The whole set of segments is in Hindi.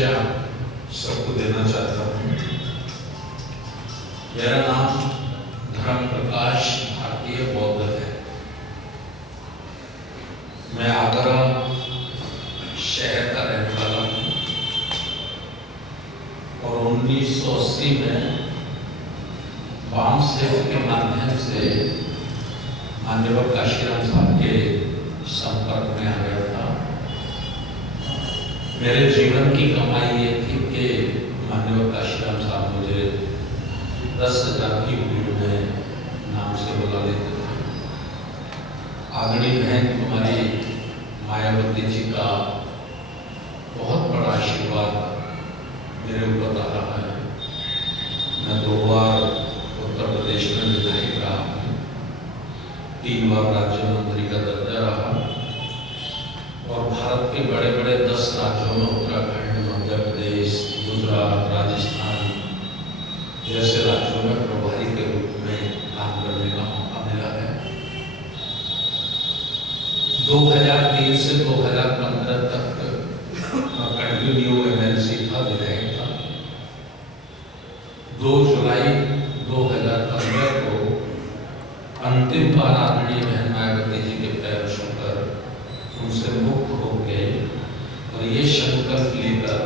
परिचय सबको देना चाहता हूँ। मेरा नाम धर्म प्रकाश भारतीय बौद्ध है। मैं आगरा शहर का रहने वाला हूँ और 1980 में वाम सेवा के माध्यम से मान्यवर काशीराम साहब के संपर्क में आ गया था। मेरे जीवन की कमाई ये थी कि मान्यवर काशीराम साहब मुझे 10,000 की भीड़ में नाम से बुला लेते थे। आदरणीय बहन कुमारी मायावती जी का बहुत बड़ा आशीर्वाद मेरे ऊपर रहा है। मैं 2 बार उत्तर प्रदेश में विधायक रहा हूँ, 3 बार राज्य मंत्री का दर्जा रहा और भारत के बड़े बड़े 10 राज्यों में उत्तराखंड, मध्य प्रदेश, गुजरात, राजस्थान जैसे राज्यों में प्रभारी के रूप में काम करने का मौका मिला है। 2003 से 2015 तक कंटिन्यू एमएलसी था, विधायक था। 2 जुलाई 2015 को अंतिम बार आदरणीय बहन मायावती जी के पैर छूकर उनसे मुक्त हो गए और ये संकल्प लेकर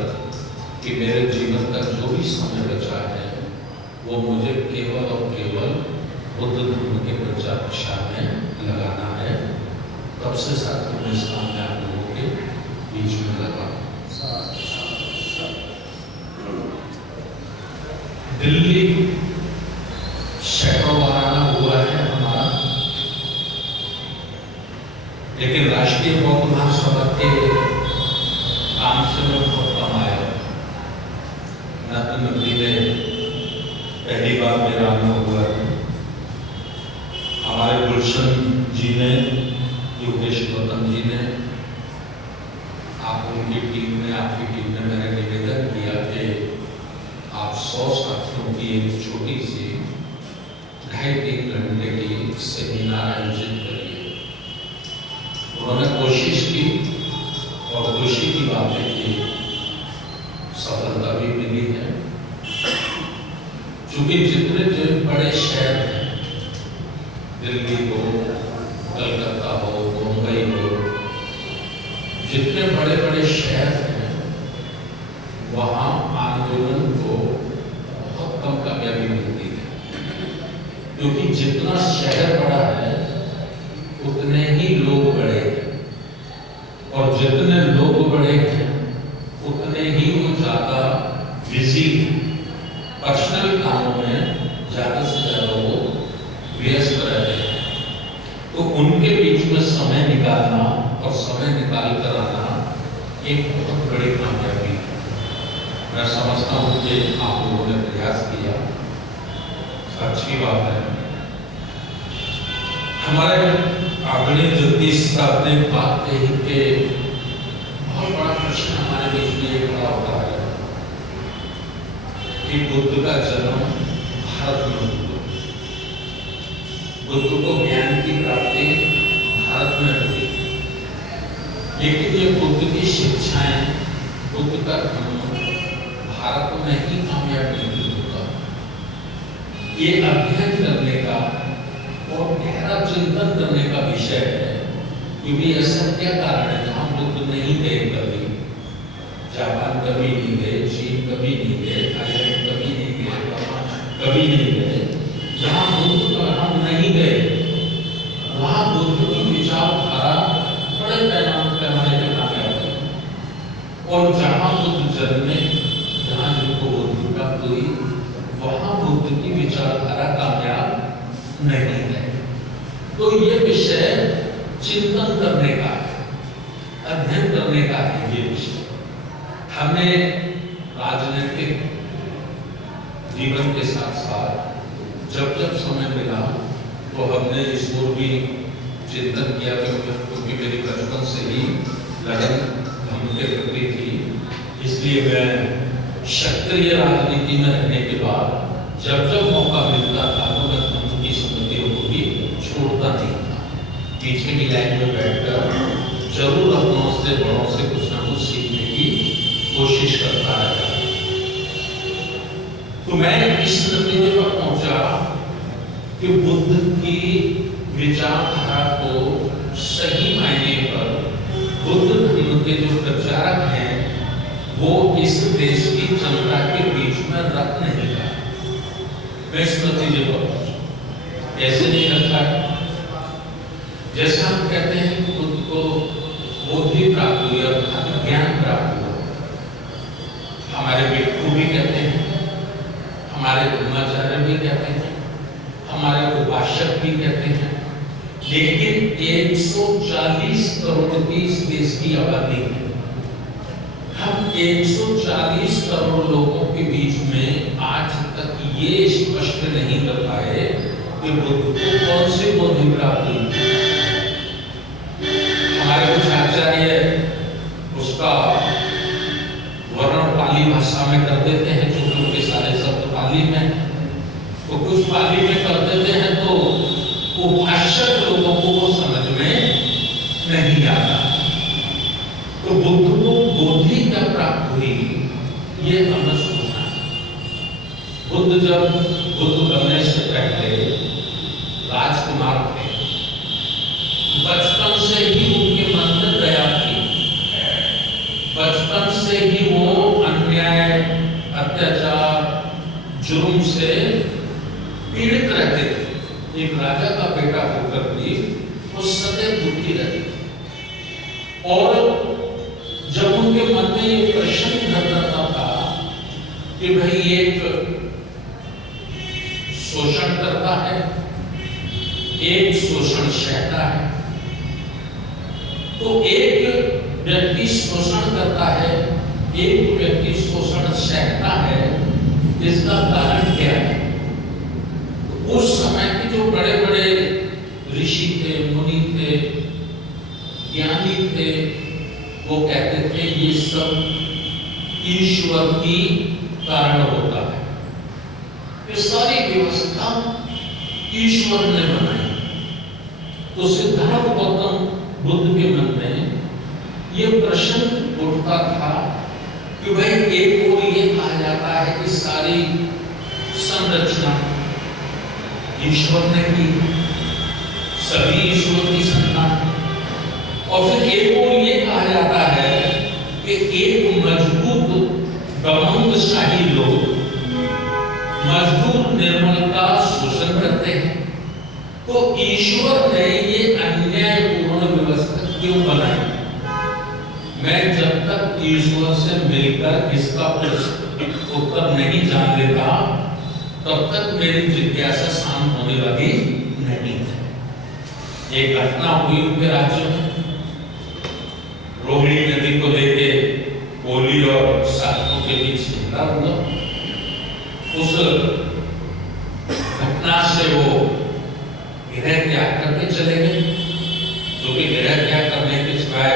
कि मेरे जीवन का जो भी समय बचा है वो मुझे केवल और केवल बुद्ध धर्म के प्रचार प्रसार में लगाना है। तब से साथियों में इस काम में आप लोगों के बीच में लगा। दिल्ली सैकड़ों बार आना हुआ है हमारा, लेकिन राष्ट्रीय बौद्ध महासभा के काम से मैं बहुत कम आया। नगरी में पहली बार मेरा आना हुआ है। हमारे गुलशन जी ने, योगेश गौतम जी ने, आप उनकी टीम ने, आपकी टीम ने मैंने निवेदन किया कि आप 100 साथियों की एक छोटी सी 2.5-3 घंटे की सेमिनार आयोजित करिए। उन्होंने कोशिश की और खुशी की बात है कि सफलता भी मिली है। क्योंकि जितने बड़े शहर हैं, दिल्ली हो, कलकत्ता हो, मुंबई हो, जितने बड़े बड़े शहर हैं वहाँ आंदोलन को बहुत कम कामयाबी मिलती है। क्योंकि जितना शहर बड़ा है उतने ही लोग बड़े हैं और जितने लोग बड़े हैं उतने ही वो ज़्यादा बिजी पर्सनल कामों में ज़्यादा से ज़्यादा वो व्यस्त रहते हैं। तो उनके बीच में समय निकालना और समय निकाल कर आना एक बहुत बड़ी कामयाबी है। मैं समझता हूँ कि आप लोगों ने प्रयास किया, अच्छी बात है। हमारे आदरणीय जगदीश साहब ने बात कही कि बहुत बड़ा प्रश्न हमारे बीच में ये खड़ा होता है कि बुद्ध का जन्म भारत में हुआ। बुद्ध को ज्ञान की प्राप्ति भारत में हुई, लेकिन ये बुद्ध की शिक्षाएं, बुद्ध का धर्म भारत में ही कामयाब नहीं होता। ये अध्ययन करने का और गहरा चिंतन करने का विषय है। क्योंकि ऐसा क्या कारण है जहाँ बुद्ध नहीं गए कभी? जापान कभी नहीं गए, चीन कभी नहीं गए, थाईलैंड कभी नहीं गए, कभी नहीं गए। जहाँ बुद्ध हम नहीं गए वहाँ बुद्ध की विचारधारा बड़े पैमाने पर कामयाब हुई। और जहाँ बुद्ध जन्मे, जहाँ जिनको बुद्ध प्राप्त हुई, वहाँ बुद्ध की विचारधारा कामयाब नहीं है। तो ये विषय चिंतन करने का है, अध्ययन करने का है। ये विषय हमें राजनीतिक जीवन के साथ साथ जब जब समय मिला तो हमने इस ओर भी चिंतन किया, क्योंकि मेरी बचपन से ही लगन धर्म के प्रति थी। इसलिए मैं क्षत्रिय राजनीति में रहने के बाद जब जब मौका मिलता था तो मैं धर्म की संगतियों को भी छोड़ता नहीं था। पीछे की लाइन में बैठकर जरूर अपनों से, बड़ों से कुछ ना कुछ सीखने की कोशिश करता इस नतीजे पर पहुंचा कि बुद्ध की विचारधारा को सही मायने पर बुद्ध धर्म के जो प्रचारक हैं वो इस देश की जनता के बीच में रख नहीं पाए। मैं इस नतीजे पर पहुंचा। ऐसे नहीं रखा है जैसे हम कहते हैं कि बुद्ध को बोधि प्राप्त हुई, अर्थात ज्ञान प्राप्त हुआ। हमारे भिक्षु भी कहते हैं, हमारे धर्माचार्य भी कहते हैं, हमारे उपासक भी कहते हैं, लेकिन 140 करोड़ की इस देश की आबादी है। हम 140 करोड़ लोगों के बीच में आज तक ये स्पष्ट नहीं कर पाए कि बुद्ध को कौन सी बोधि प्राप्त हुई। हमारे कुछ आचार्य उसका वर्णन पाली भाषा में कर देते हैं, क्योंकि उनके सारे शब्द पाली में, तो कुछ पाली में कर देते हैं तो उपासक लोगों को वो समझ में नहीं आता। तो बुद्ध को बोधि क्या प्राप्त हुई ये हमें सोचना। बुद्ध जब बुद्ध बनने से पहले राजकुमार थे, बचपन से ही उनके मन में दया थी, बचपन से ही वो अन्याय, अत्याचार, जुर्म से पीड़ित रहते थे। एक राजा का बेटा होकर भी वो सदैव दुखी रहते थे। और जब उनके मन में ये प्रश्न घर करता था कि भाई एक शोषण करता है, एक शोषण सहता है, तो एक व्यक्ति शोषण करता है, एक व्यक्ति शोषण सहता है, इसका कारण क्या है? उस समय के जो बड़े बड़े ऋषि थे, मुनि थे, ज्ञानी थे, वो कहते थे ये सब ईश्वर की कारण होता है, ये सारी व्यवस्था ईश्वर ने बनाई। तो सिद्धार्थ गौतम बुद्ध के मन में ये प्रश्न उठता था कि भाई एक को ये कहा जाता है कि सारी संरचना ईश्वर ने की, सभी ईश्वर की संतान, और फिर एक और ये कहा जाता है कि एक मजबूत दबंगशाही लोग मजदूर निर्मल का शोषण करते हैं। तो ईश्वर ने ये अन्यायपूर्ण व्यवस्था क्यों बनाई? मैं जब तक ईश्वर से मिलकर इसका उत्तर नहीं जान लेता तब तक मेरी जिज्ञासा शांत होने वाली नहीं है। एक घटना हुई उनके राज्य में, रोहिणी नदी को लेके कोली और साधकों के बीच झगड़ा हुआ। उस घटना से वो गृह त्याग करके चले गए, क्योंकि गृह त्याग करने के सिवाय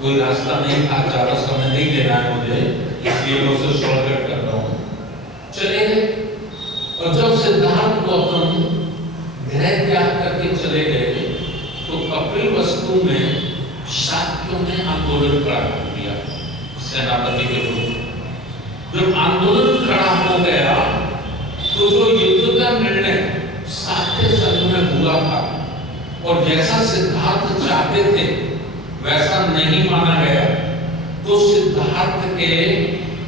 कोई रास्ता नहीं था, ज्यादा समय नहीं देना है मुझे, इसलिए मैं उसे शॉर्टकट कर रहा हूँ। चले गए, और जब सिद्धार्थ गौतम गृह त्याग करके चले गए तो कपिल वस्तु में शाक्यों ने आंदोलन खड़ा कर दिया सेनापति के रूप। जब आंदोलन खड़ा हो गया तो जो युद्ध का निर्णय शाक्य संघ में हुआ था और जैसा सिद्धार्थ चाहते थे वैसा नहीं माना गया, तो सिद्धार्थ के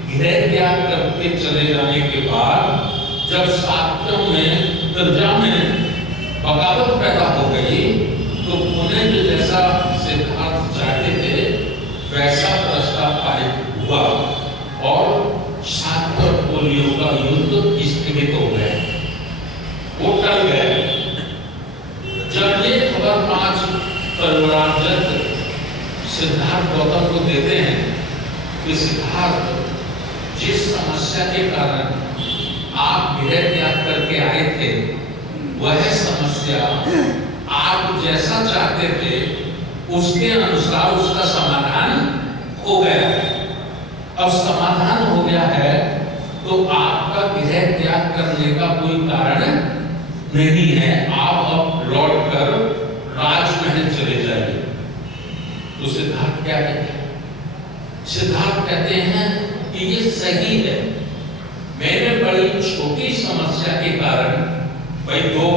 गृह त्याग करके चले जाने के बाद जब शाक्यों में प्रजा में बगावत पैदा हो गई तो उन्हें जो जैसा सिद्धार्थ चाहते थे वैसा प्रस्ताव पारित हुआ और शाक्य और कोलियों का युद्ध स्थगित हो गया, वो टल गया। जब ये खबर 5 परिवारजन सिद्धार्थ गौतम को देते हैं कि सिद्धार्थ, जिस समस्या के कारण आप गृह त्याग करके आए थे वह समस्या आप जैसा चाहते थे उसके अनुसार उसका समाधान हो गया है। अब समाधान हो गया है तो आपका गृह त्याग करने का कोई कारण नहीं है, आप अब लौट कर राजमहल चले जाइए। तो सिद्धार्थ क्या कहते हैं? सिद्धार्थ कहते हैं कि ये सही है, मैंने बड़ी छोटी समस्या के कारण, भाई 2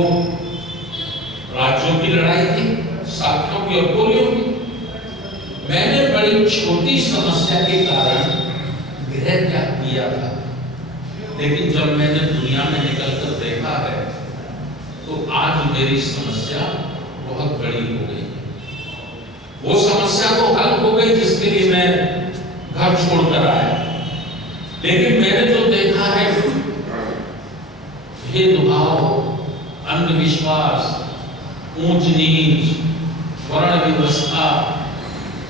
राज्यों की लड़ाई थी, साथियों की और गोलियों की, मैंने बड़ी छोटी समस्या के कारण गृह त्याग किया था। लेकिन जब मैंने दुनिया में निकलकर देखा है तो आज मेरी समस्या बहुत बड़ी हो गई। वो समस्या तो हल हो गई जिसके लिए मैं घर छोड़कर आया, लेकिन मैंने जो देखा है भेदभाव, अंधविश्वास, ऊंच नीच, वर्ण व्यवस्था,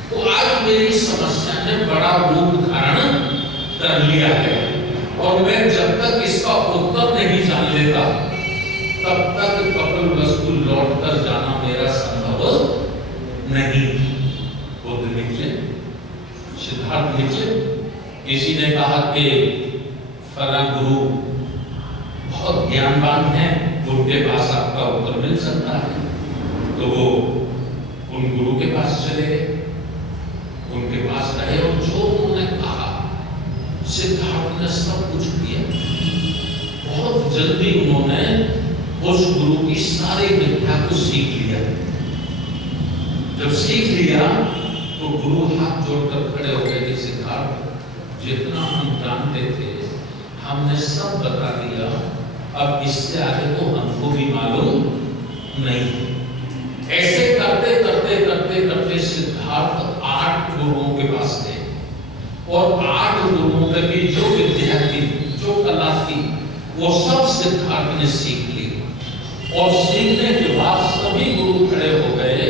तो आज मेरी समस्या ने बड़ा रूप धारण कर लिया है। और मैं जब तक इसका उत्तर नहीं जान लेता तब तक कपिलवस्तु लौटकर जाना मेरा संभव नहीं। बुद्ध निकले, सिद्धार्थ निकले। किसी ने कहा कि फला गुरु बहुत ज्ञानवान है, उनके पास आपका उत्तर मिल सकता है। तो वो उन गुरु के पास चले गए, उनके पास रहे और जो उन्होंने कहा सिद्धार्थ ने सब कुछ किया। बहुत जल्दी उन्होंने उस गुरु की सारी विद्या को सीख लिया। जब सीख लिया तो गुरु हाथ जोड़कर खड़े हो गए कि सिद्धार्थ, जितना हम जानते थे हमने सब बता दिया, अब इससे आगे तो हमको भी मालूम नहीं। ऐसे करते करते करते करते सिद्धार्थ 8 गुरुओं के पास गए और 8 गुरुओं में भी जो विद्या थी, जो कला थी, वो सब सिद्धार्थ ने सीख ली। और सीखने के बाद सभी गुरु खड़े हो गए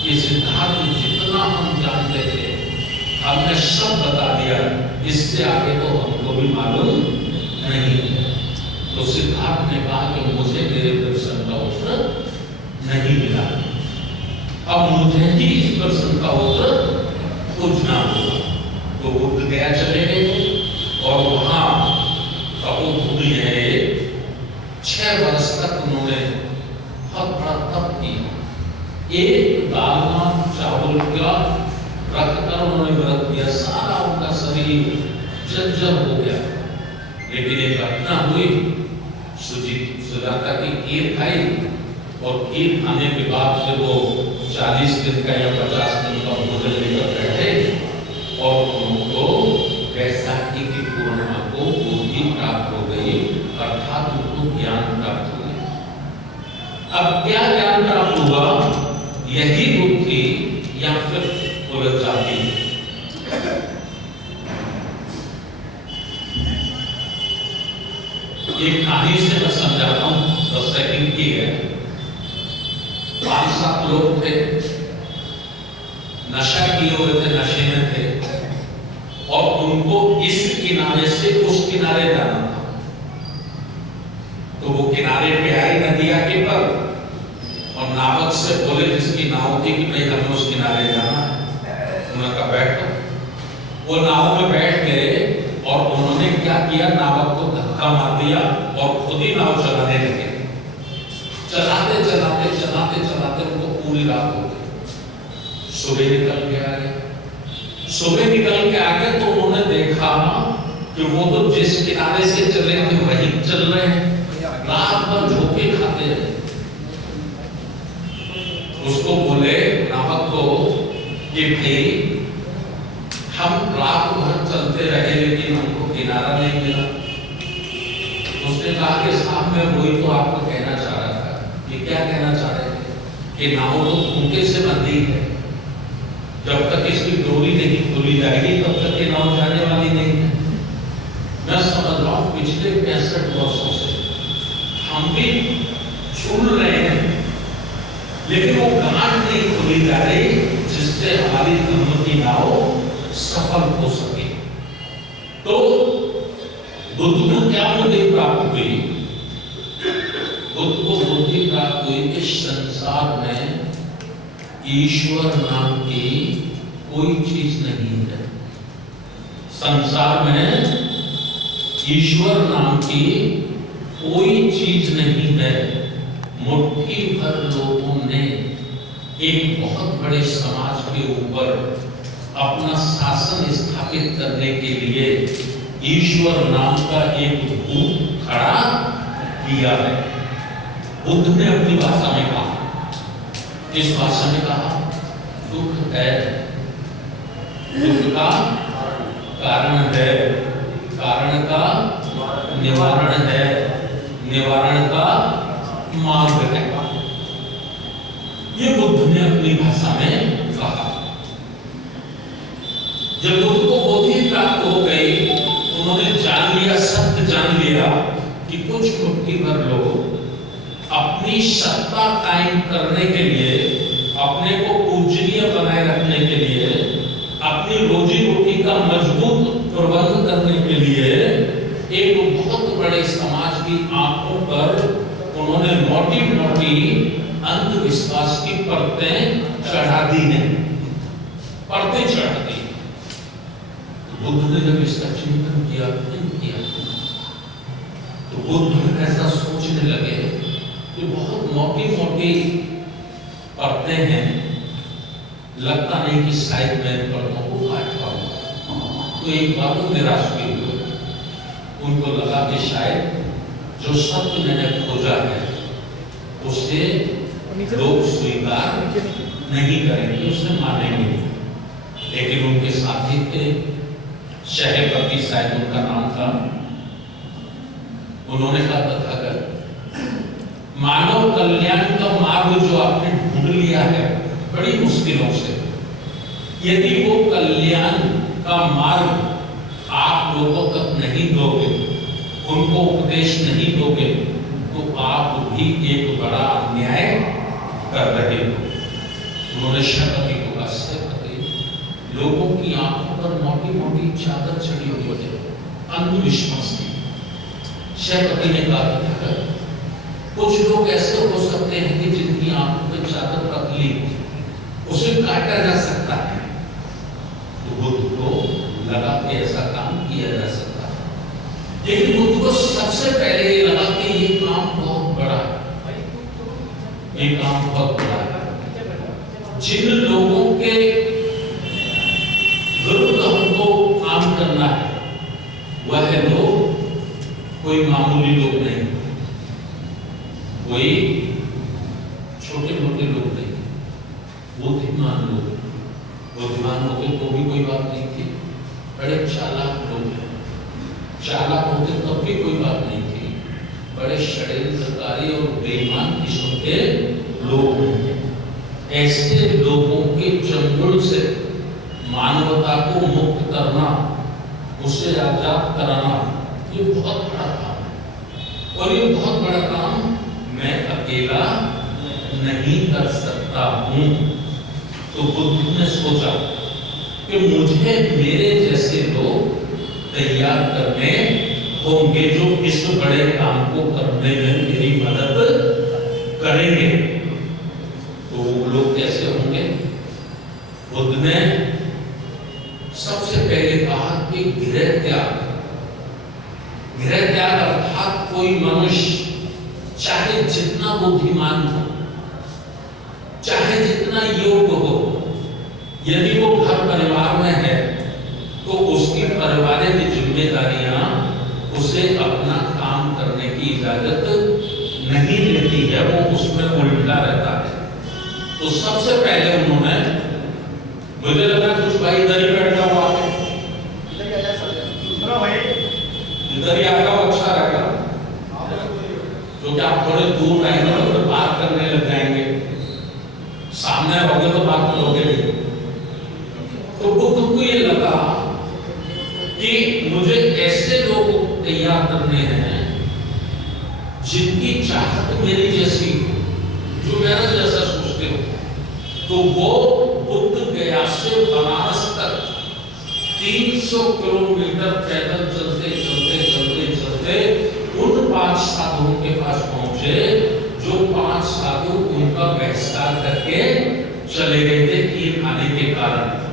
कि सिद्धार्थ जितना हम जानते थे हमने सब बता दिया, इससे आगे तो हमको भी मालूम नहीं। तो सिद्धार्थ ने कहा कि मुझे मेरे प्रश्न का उत्तर नहीं मिला, अब मुझे ही इस प्रश्न का उत्तर खोजना होगा। तो बुद्ध गया चले गए और वहां तपोभूमि है, 6 वर्ष तक उन्होंने बहुत बड़ा तप किया। एक दालना चावल का रखकर उन्होंने व्रत किया, सारा उनका शरीर जर्जर हो गया। लेकिन एक घटना हुई, सुजाता की खीर खाई और खीर खाने के बाद फिर वो 40 दिन का या 50 दिन का भोजन लेकर बैठे और उनको वैशाखी की पूर्णिमा को बुद्धि प्राप्त हो गई, अर्थात उनको ज्ञान प्राप्त हो गया। अब क्या ज्ञान प्राप्त हुआ? यही बुद्धि या फिर उलझ जाती। एक कहानी से मैं समझाता हूं, 10 सेकंड की है। 5-7 लोग थे, नशा किए हुए थे, नशे में थे और उनको इस किनारे से उस किनारे जाना था। तो वो किनारे पे आई नदिया के पर और नावक से बोले, जिसकी नाव थी, कि भाई हमें उस किनारे जाना है। उन्होंने कहा बैठो। वो नाव में बैठ गए और उन्होंने क्या किया, नावक को धक्का मार दिया और खुद ही नाव चलाने लगे। चलाते चलाते चलाते चलाते उनको पूरी रात हो गई। सुबह निकल के आ गए। सुबह निकल के आ गए तो उन्होंने देखा कि वो तो जिस किनारे से चले थे वहीं चल रहे हैं, रात भर झोंके खाते हैं। उसको बोले नावक को कि भाई हम रात भर चलते रहे लेकिन हमको किनारा नहीं मिला। उसने कहा कि साहब मैं वही तो आपको कहना चाह रहा था। ये क्या कहना चाह रहे थे कि नाव तो खूंटे से बंधी है, जब तक इसकी डोरी नहीं खुली जाएगी तब तक ये नाव जाने वाली नहीं है। मैं समझ रहा हूँ पिछले 65 वर्षों से हम भी छूट रहे हैं लेकिन वो गांठ नहीं खुली जा रही जिससे हमारी धर्म की नाव सफल हो सके। तो बुद्ध को क्या बुद्धि प्राप्त हुई? बुद्ध को बुद्धि प्राप्त हुई कि संसार में ईश्वर नाम की कोई चीज नहीं है। संसार में ईश्वर नाम की कोई चीज नहीं है। मुट्ठी भर लोगों ने एक बहुत बड़े समाज के ऊपर अपना शासन स्थापित करने के लिए ईश्वर नाम का एक भूत खड़ा किया है। बुद्ध ने अपनी भाषा में कहा, इस भाषा में कहा, दुख है, दुख का कारण है, कारण का निवारण है, निवारण का मार्ग है। ये बुद्ध ने अपनी भाषा में कहा। जब बुद्ध को बोधि प्राप्त हो गई, उन्होंने जान लिया, सत्य जान लिया कि कुछ मुट्ठी भर लोग अपनी सत्ता कायम करने के लिए, अपने को पूजनीय बनाए रखने के लिए, अपनी रोजी रोटी का मजबूत प्रबंध करने के लिए एक बहुत बड़े समाज की आंखों पर उन्होंने मोटी मोटी अंधविश्वास की परतें चढ़ा दी हैं, परतें चढ़ा दी। बुद्ध ने जब इसका चिंतन किया, तो बुद्ध ऐसा सोचने लगे कि बहुत मोटी मोटी परतें हैं, लगता नहीं कि शायद मैं इन परतों को काट पाऊंगा। तो एक बार वो निराश भी हुए, उनको लगा कि शायद जो सत्य मैंने खोजा है उसे लोग स्वीकार नहीं करेंगे, उसे मानेंगे। लेकिन उनके साथी थे, शहपति शायद उनका नाम था, उन्होंने कहा, तथागत, मानव कल्याण का मार्ग जो आपने ढूंढ लिया है बड़ी मुश्किलों से, यदि वो कल्याण का मार्ग आप लोगों तक नहीं दोगे, उनको उपदेश नहीं दोगे, तो आप भी एक बड़ा अन्याय कर रहे हो। उन्होंने शहपति को कहा, शहपति, लोगों की आंखों पर मोटी मोटी चादर चढ़ी हुई है अंधविश्वास की। शहपति ने कहा, तथागत, कुछ लोग ऐसे हो सकते हैं कि जिनकी आंखों में चादर पतली, उसे काटा जा सकता है। तो बुद्ध को लगा कि ऐसा काम किया जा सकता है, लेकिन बुद्ध को सबसे पहले ये लगा कि ये काम बहुत बड़ा है, ये काम बहुत बड़ा है। जिन लोगों के विरुद्ध हमको काम करना है, वह लोग कोई मामूली लोग नहीं, कोई छोटे मोटे लोग नहीं, बुद्धिमान लोग। बुद्धिमान होते तो भी कोई बात नहीं थी, बड़े चालाक लोग हैं, चालाक होते तब भी कोई बात नहीं थी, बड़े षड्यंत्रकारी और बेईमान किस्म के लोग हैं। ऐसे लोगों के चंगुल से मानवता को मुक्त करना, उसे आजाद कराना, ये बहुत बड़ा काम है। और ये बहुत बड़ा काम मैं अकेला नहीं कर सकता हूं। तो बुद्ध ने सोचा कि मुझे मेरे जैसे लोग तैयार करने होंगे जो इस बड़े काम को करने में मेरी मदद करेंगे। तो वो लोग कैसे होंगे? बुद्ध ने सबसे पहले कहा कि गृह त्याग। गृह त्याग अर्थात कोई मनुष्य चाहे जितना बुद्धिमान हो, चाहे जितना योग्य हो, यदि वो घर परिवार में है तो उसकी पारिवारिक जिम्मेदारियां उसे अपना काम करने की इजाजत नहीं देती है, वो उसमें उलझा रहता है। तो सबसे पहले उन्होंने, मुझे लगा कुछ भाई इधर ही बैठा हुआ है, इधर ही आएगा अच्छा रहेगा, क्योंकि आप थोड़े दूर रहेंगे तो बात करने लग जाएंगे, सामने रहोगे तो बात करोगे नहीं। तो बुद्ध को ये लगा कि मुझे ऐसे लोग तैयार करने हैं जिनकी चाहत मेरी जैसी, जो मेरा जैसा सोचते हो। तो वो बुद्ध गया से बनारस तक 300 किलोमीटर पैदल चलते चलते चलते चलते उन 5 साधुओं के पास पहुंचे जो 5 साधु उनका बहिष्कार करके चले गए थे खीर खाने के कारण।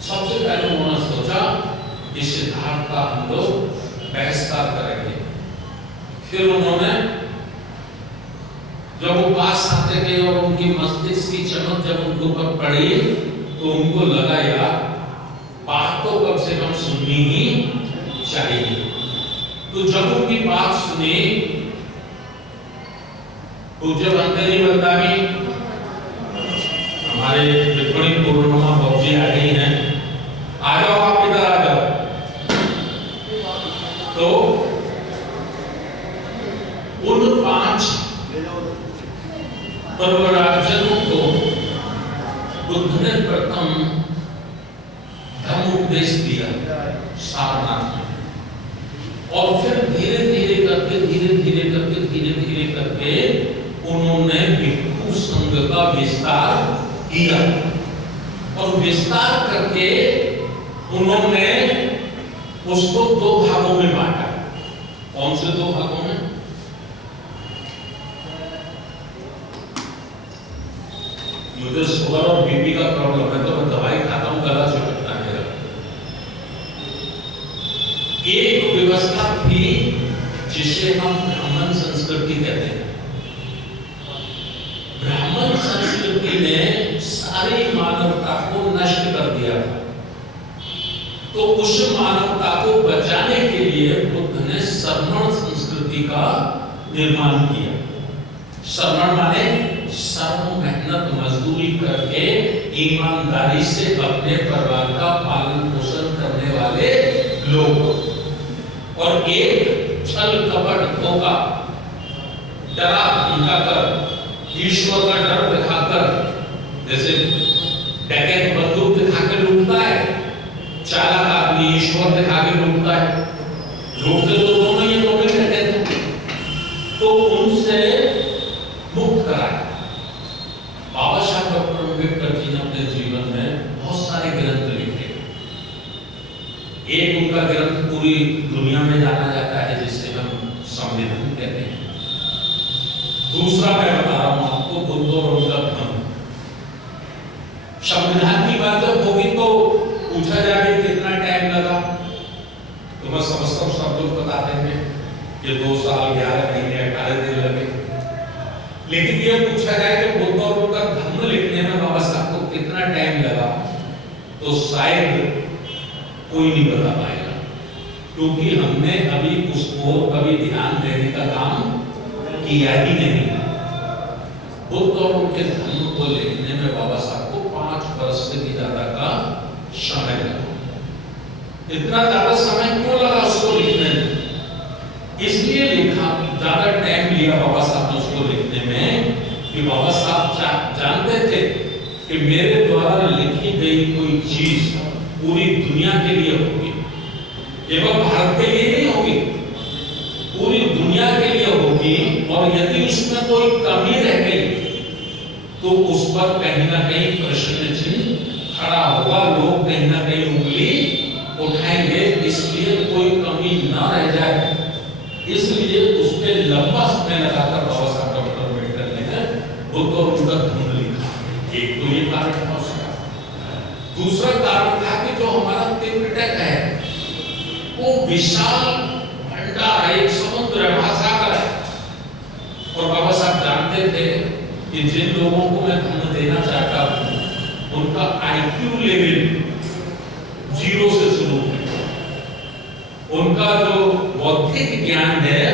सबसे पहले उन्होंने सोचा कि सिद्धार्थ का हम लोग बहिष्कार करेंगे। फिर उन्होंने जब वो पास आते गए और उनकी मस्तिष्क की चमक जब उनके ऊपर पड़ी तो उनको लगा यार बात तो कम से कम सुननी ही चाहिए। तो जब उनकी बात सुनी, पूज्य भंतेरी बंदावी हमारे विद्वानी पूर्णिमा बाबू जी आ गई हैं, आ जाओ आप इधर आ जाओ। तो उन 5 परिव्राजकों को बुद्ध ने प्रथम धर्म उपदेश दिया सारनाथ में, और फिर धीरे धीरे करके उन्होंने भिक्षु संघ का विस्तार किया, और विस्तार करके उन्होंने उसको 2 भागों में बांटा। कौन से 2 भागों में? मुझे शुगर और बीपी का प्रॉब्लम है, तो मैं दवाई खाता हूं, गला चुभता है मेरा। एक व्यवस्था थी जिसे हम ब्राह्मण संस्कृति कहते हैं। ब्राह्मण संस्कृति ने सारी मानवता को नष्ट कर दिया। तो उस मानवता को बचाने के लिए बुद्ध ने श्रमण संस्कृति का निर्माण किया। श्रमण माने श्रम, मेहनत, मजदूरी करके ईमानदारी से अपने परिवार का पालन पोषण करने वाले लोग, और एक छल कपट धोखा डरा धमकाकर, ईश्वर का डर दिखाकर, जैसे डकैत बंदूक दिखा के लूटता है, चालाक आदमी ईश्वर दिखा के लूटता है। लूटते तो दोनों ही डकैत हैं। तो उनसे मुक्त कराया। बाबा साहब डॉक्टर अम्बेडकर जी ने अपने जीवन में बहुत सारे ग्रंथ लिखे। एक उनका ग्रंथ पूरी दुनिया में जाना जाता है, जिसे हम संविधान कहते हैं। दूसरा मैं बता रहा हूं आपको, बुद्ध और उनका धर्म। संविधान की बात जब होगी तो पूछा जाए कितना टाइम लगा, तो मैं समझता हूं सब लोग बताते हैं कि 2 साल 11 महीने 18 दिन लगे। लेकिन ये पूछा जाए कि बुद्ध और उनका धर्म लिखने में बाबा साहब को कितना टाइम लगा, तो शायद कोई नहीं बता पाएगा, क्योंकि हमने अभी उसको कभी ध्यान देने का काम किया ही नहीं है। बुद्ध और उनके धर्म को लिखने में बाबा साहब को 5 वर्ष से भी ज्यादा का समय लगा। इतना ज्यादा समय क्यों लगा उसको लिखने में? इसलिए लिखा, ज्यादा टाइम लिया बाबा साहब ने उसको लिखने में, कि बाबा साहब जानते थे कि मेरे द्वारा लिखी गई कोई चीज पूरी दुनिया के लिए होगी, केवल भारत के लिए नहीं होगी, पूरी दुनिया के लिए होगी। और यदि उसमें कोई कमी रह गई तो उस पर कहीं ना कहीं प्रश्न चिन्ह खड़ा होगा, लोग कहीं ना कहीं उंगली उठाएंगे। इसलिए कोई कमी ना रह जाए, इसलिए उस पे लंबा समय लगाकर बाबा साहब डॉक्टर अम्बेडकर ने बुद्ध और उनका धर्म लिखा। एक तो ये कारण था उसका। दूसरा कारण था कि जो हमारा त्रिपिटक है वो विशाल भंडार है, एक समुद्र है, महासागर है। और बाबा साहब जानते थे कि जिन लोगों को मैं धर्म देना चाहता हूं उनका आईक्यू लेवल 0 से शुरू है, उनका जो बौद्धिक ज्ञान है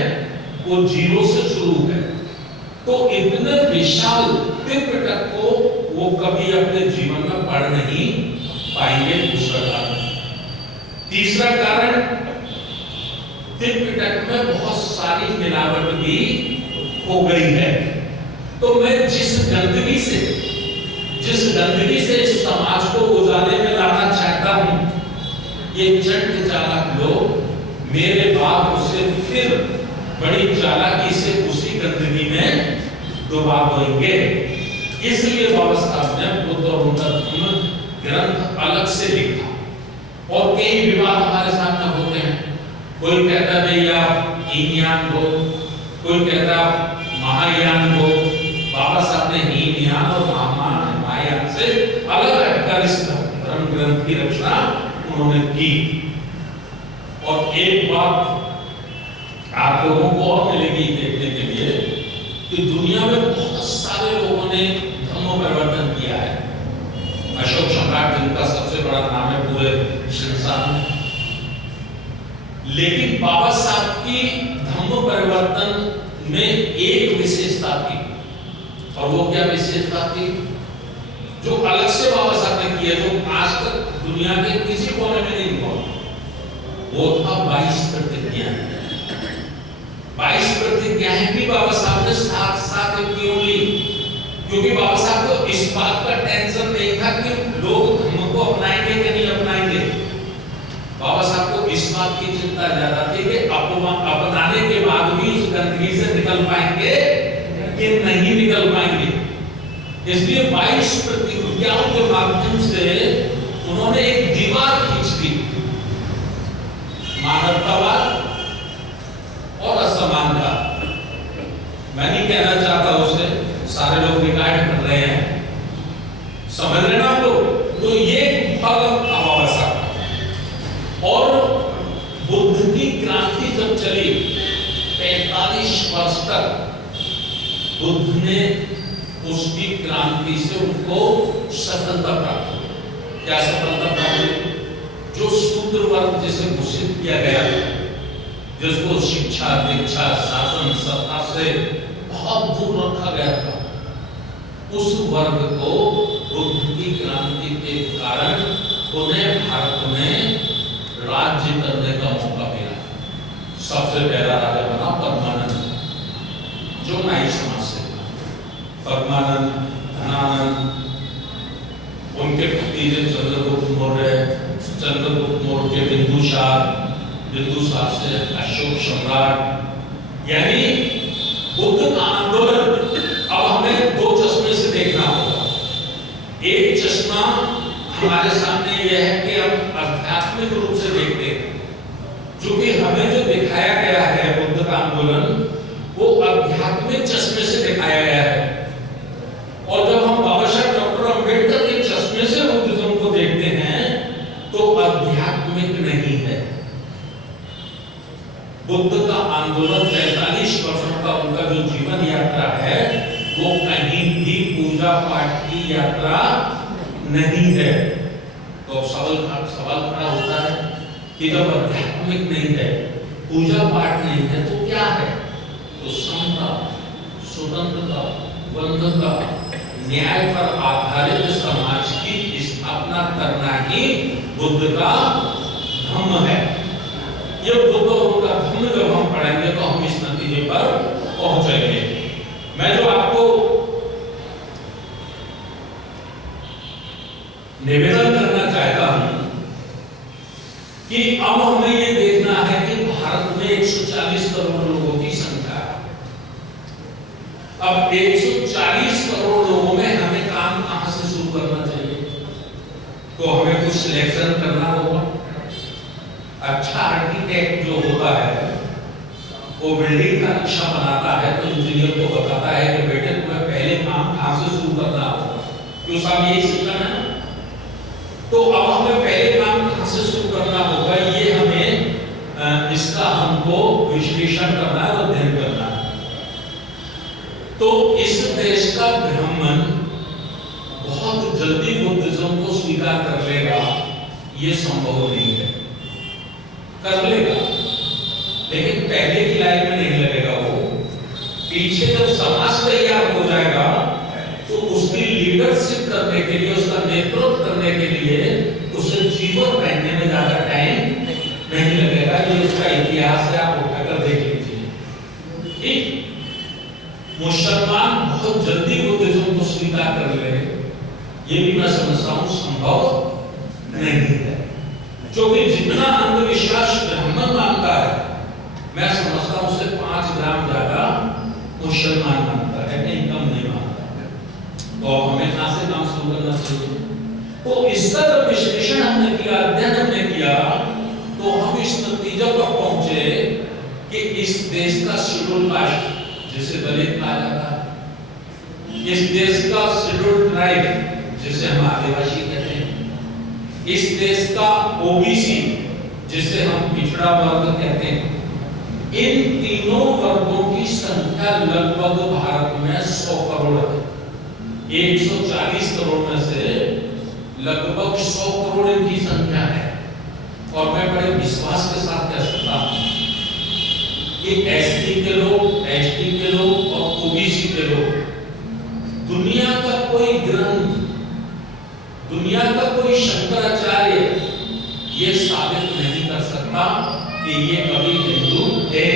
वो 0 से शुरू है। तो इतने विशाल त्रिपिटक को वो कभी अपने जीवन में पढ़ नहीं पाएंगे। दूसरा कारण। तीसरा कारण, त्रिपिटक में बहुत सारी मिलावट भी हो गई है। तो मैं जिस गंदगी से इस समाज को उजाले में लाना चाहता हूं, ये चंट चालाक लोग मेरे बाद उसे फिर बड़ी चालाकी से उसी गंदगी में डुबा देंगे। इसलिए बाबा साहब ने बुद्ध और उनका धर्म ग्रंथ अलग से लिखा। और कई विवाद हमारे सामने होते हैं, कोई कहता भैया हीनयान हो, कोई कहता महायान हो। बाबा साहब ने हीनयान और महायान से अलग हटकर इस धर्म ग्रंथ की रचना उन्होंने की। और एक बात आप लोगों को और मिलेगी देखने के लिए कि दुनिया में बहुत सारे लोगों ने धर्म परिवर्तन किया है। अशोक सम्राट जिनका सबसे बड़ा नाम है पूरे संसार में, लेकिन बाबा साहब की धम्म परिवर्तन में एक विशेषता थी, और वो क्या विशेषता थी जो अलग से बाबा साहब ने किया, जो आज तक दुनिया के किसी कोने में नहीं हुआ। वो था 22 प्रतिज्ञाएं। 22 प्रतिज्ञाएं भी बाबा साहब ने साथ साथ क्यों ली? क्योंकि बाबा साहब को इस बात का टेंशन नहीं था कि लोग धर्म को अपनाएंगे कि नहीं अपनाएंगे। बाबा साहब को इस बात की चिंता ज्यादा थी कि अपनाने के बाद भी उस गंदगी से निकल पाएंगे कि नहीं निकल पाएंगे। इसलिए 22 प्रतिज्ञाओं के माध्यम से उन्होंने एक दीवार खींच दी, मानवतावाद और असमानता। मैं नहीं कहना चाहता उसे, सारे लोग रिकॉर्ड कर रहे हैं, समझ लेना तो ये भाग बाबा साहब। और बुद्ध की क्रांति जब चली 45 वर्ष तक, बुद्ध ने उसकी क्रांति से उनको सफलता प्राप्त हुई। क्या सफलता प्राप्त हुई? जो शूद्र वर्ग जिसे घोषित किया गया, जिसको शिक्षा दीक्षा शासन सत्ता से बहुत दूर रखा गया था, उस वर्ग को बुद्ध की क्रांति के कारण उन्हें भारत में राज्य करने का मौका मिला। सबसे पहला राजा बना परमानंद, जो नाई समाज से था। परमानंद, धनानंद, उनके भतीजे चंद्रगुप्त मौर्य, चंद्रगुप्त मौर्य के बिंदुसार, बिंदुसार से अशोक सम्राट। यानी बुद्ध का आंदोलन अब हमें दो चश्मे से देखना होगा। एक चश्मा हमारे सामने यह है कि हम आध्यात्मिक रूप से देखते हैं, क्योंकि हमें जो दिखाया गया है बुद्ध का आंदोलन, वो आध्यात्मिक चश्मे से दिखाया गया है। और जब हम बाबा साहब डॉक्टर अम्बेडकर के चश्मे से बुद्धिज्म को देखते हैं तो आध्यात्मिक नहीं है। बुद्ध का आंदोलन 45 वर्षों का उनका जो जीवन यात्रा है, वो कहीं भी पूजा पाठ की यात्रा नहीं है। तो सवाल खड़ा होता है कि जब आध्यात्मिक नहीं है, पूजा पाठ नहीं है, तो क्या है? तो समता, स्वतंत्रता, बंधुता, न्याय पर आधारित समाज की स्थापना करना ही बुद्ध का धम्म है। ये बुद्ध और उनका धम्म जब हम पढ़ेंगे तो हम इस नतीजे पर पहुंचेंगे। मैं जो आपको निवेदन करना चाहता हूं कि अब हमें ये देखना है कि भारत में 140 करोड़ लोगों की संख्या है। अब 140 करोड़ लोगों में हमें काम कहां से शुरू करना चाहिए? तो हमें कुछ सिलेक्शन करना होगा। अच्छा आर्किटेक्ट जो होता है, वो बिल्डिंग का नक्शा बनाता है तो इंजीनियर को बताता है कि बेटे तुम्हें पहले काम कहां से शुरू करना होगा। क्यों साहब, यही सिस्टम है ना? तो अब हमें पहले काम कहां से शुरू करना होगा, ये हमें इसका हमको विश्लेषण करना है, अध्ययन करना है। तो इस देश का ब्राह्मण बहुत जल्दी बुद्धिज्म को स्वीकार कर लेगा, ये संभव नहीं है। कर लेगा, लेकिन पहले की लाइन में नहीं लगेगा। वो पीछे जब समाज तैयार हो जाएगा तो उसकी लीडरशिप करने के लिए, उसका नेतृत्व करने के लिए उसे जीवन रहने में ज्यादा टाइम नहीं लगेगा। ये उसका इतिहास है, आप उठाकर देख लीजिए। ठीक, मुसलमान बहुत जल्दी बुद्धिज्म को स्वीकार कर ले, ये भी मैं समझता हूं संभव नहीं है। क्योंकि जितना अंधविश्वास ब्राह्मण मानता है, मैं समझता हूं उससे 5 ग्राम ज्यादा मुसलमान मानता है, नहीं कम नहीं मानता। तो हमें कहां से काम शुरू करना चाहिए? तो इसका जब विश्लेषण हमने किया, अध्ययन हमने किया, तो हम इस नतीजे पर पहुंचे कि इस देश का शेड्यूल कास्ट, जिसे दलित कहा जाता है, इस देश का शेड्यूल ट्राइब, जिसे हम आदिवासी कहते हैं, इस देश का ओबीसी, जिसे हम पिछड़ा वर्ग कहते हैं, इन तीनों वर्गों की संख्या लगभग भारत में 100 करोड़ है। 140 करोड़ में से लगभग 100 करोड़ इनकी संख्या है। और मैं बड़े विश्वास के साथ कह सकता कि एसटी के लोग, एसटी के लोग और ओबीसी के लोग, दुनिया का कोई ग्रंथ, दुनिया का कोई शंकराचार्य ये साबित नहीं कर सकता कि ये कभी हिंदू थे,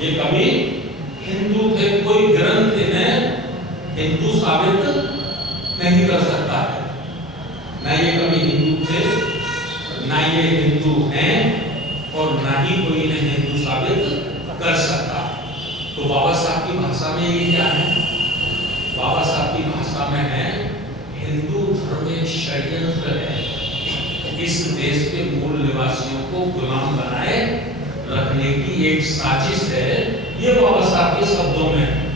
ये कभी हिंदू थे। कोई ग्रंथ इन्हें हिंदू साबित नहीं कर सकता है। ना ये कभी हिंदू थे, ना ये हिंदू हैं, और ना ही कोई इन्हें हिंदू साबित कर सकता। तो बाबा साहब की भाषा में ये क्या है? बाबा साहब की भाषा में है हिंदू धर्म एक षड्यंत्र है, इस देश के मूल निवासियों को गुलाम बनाए रखने की एक साजिश है। ये बाबा साहब के शब्दों में है।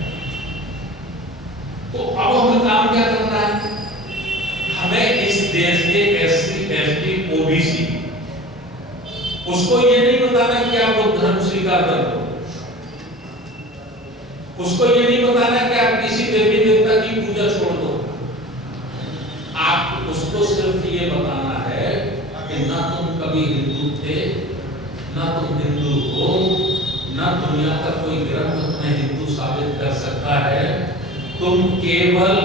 तो अब हमें काम क्या करना है? हमें इस देश के एससी, एसटी, ओबीसी, उसको ये नहीं बताना कि आप वो धर्म स्वीकार कर लो, उसको ये नहीं बताना कि आप किसी देवी देवता की पूजा छोड़ दो। आप उसको सिर्फ ये बताना है कि ना तुम कभी हिंदू थे, ना तुम हिंदू हो, ना दुनिया का कोई ग्रंथ तुम्हें हिंदू साबित कर सकता है। तुम केवल